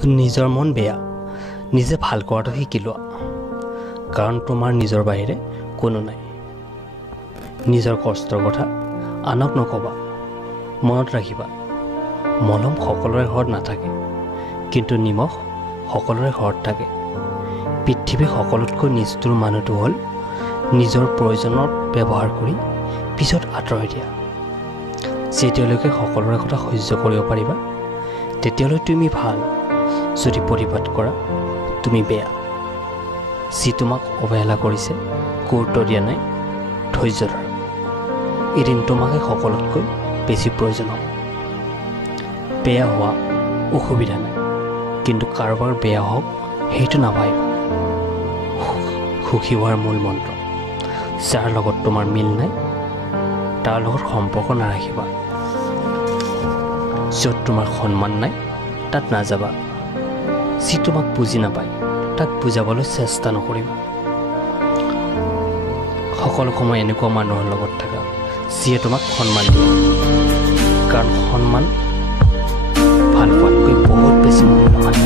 নিজৰ মন বেয়া নিজে ভাল কৰাটো শিকি লোৱা, কাৰণ তোমাৰ নিজৰ বাহিৰে কোনো নাই। নিজৰ কষ্টৰ কথা আনক নক'বা। মনত ৰাখিবা, মলম সকলোৰে ঘৰত নাথাকে, কিন্তু নিমখ সকলোৰে ঘৰত থাকে। পৃথিৱীৰ সকলোতকৈ নিষ্ঠুৰ মানুহটো হ'ল নিজৰ প্ৰয়োজনত ব্যৱহাৰ কৰি পিছত আঁতৰাই দিয়া। যেতিয়ালৈকে সকলোৰে কথা সহ্য কৰিব পাৰিবা তেতিয়ালৈ তুমি ভাল, যদি প্ৰতিবাদ কৰা তুমি বেয়া। যি তোমাক অৱহেলা কৰিছে, গুৰুত্ব দিয়া নাই, ধৈৰ্য ধৰা। এদিন তোমাকে সকলোতকৈ বেছি প্ৰয়োজন হ'ব। বেয়া হোৱা অসুবিধা নাই, কিন্তু কাৰোবাৰ বেয়া হওক সেইটো নাভাবিবা। সুখী হোৱাৰ মূল মন্ত্ৰ, যাৰ লগত তোমাৰ মিল নাই তাৰ লগত সম্পৰ্ক নাৰাখিবা। য'ত তোমাৰ সন্মান নাই তাত নাযাবা। যি তোমাক বুজি নাপায় তাক বুজাবলৈ চেষ্টা নকৰিবা। সকলো সময় এনেকুৱা মানুহৰ লগত থাকা যিয়ে তোমাক সন্মান দিয়ে, কাৰণ সন্মান ভাল পোৱাতকৈ বহুত বেছি মূল্যৱান।